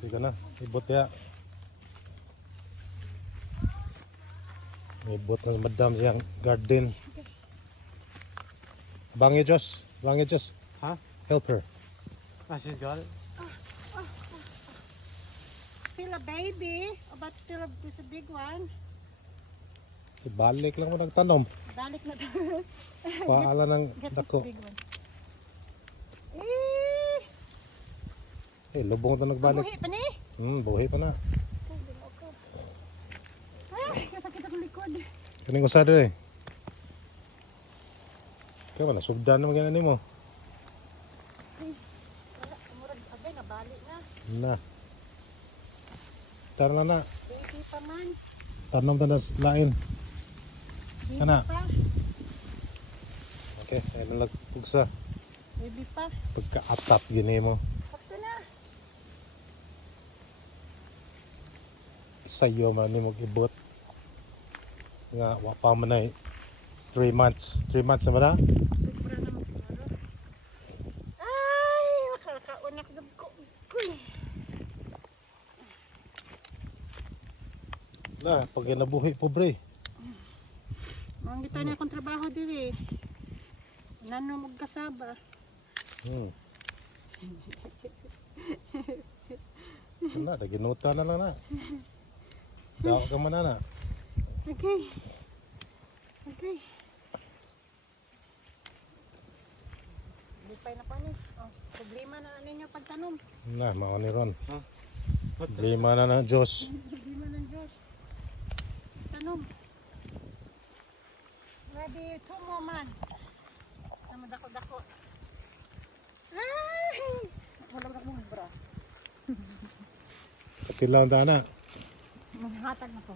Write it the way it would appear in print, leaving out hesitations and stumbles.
Sige na, ibot ya. Ibot na madam siyang garden. Bangi Diyos. Huh? Help her. She's got it. Still a baby, but still this a big one. Ibalik lang mo nagtanom. Balik na to. Paala ng Get dako. this big one. Lubong ito nagbalik. Buhi pa ni? Buhay pa na. Ay, kasakit akong likod. Kaning usado eh. Kaya wala, sugdan naman ganun mo. Wala, murag agay na balik na. Na. Tara na. Baby pa man. Tanom na lain. Baby Kana. pa. Okay, ayun lang pugsa. Baby pa. Pagka-atap gini mo. Sakto na. Sayo man ni mag-ibot. Nga, wapa man na 3 months. 3 months na ba na? Sobra naman siguro. Ay, makakaunak na ko. Na, pag nabuhi pobre. Mangita niya akong trabaho diri. Nano magkasaba. Wala, naginuta na lang na. Daw ka man na. Okay. Okay. Lipay na pa ni. Oh, problema na ninyo pagtanom. Na, mao ni ron. What the? Lima na ng Diyos. Problema ng Diyos. Tanom. Maybe 2 more months. Tama dako-dako. Ay! Wala na akong bra. Katilaw na na. Maghatag na ko.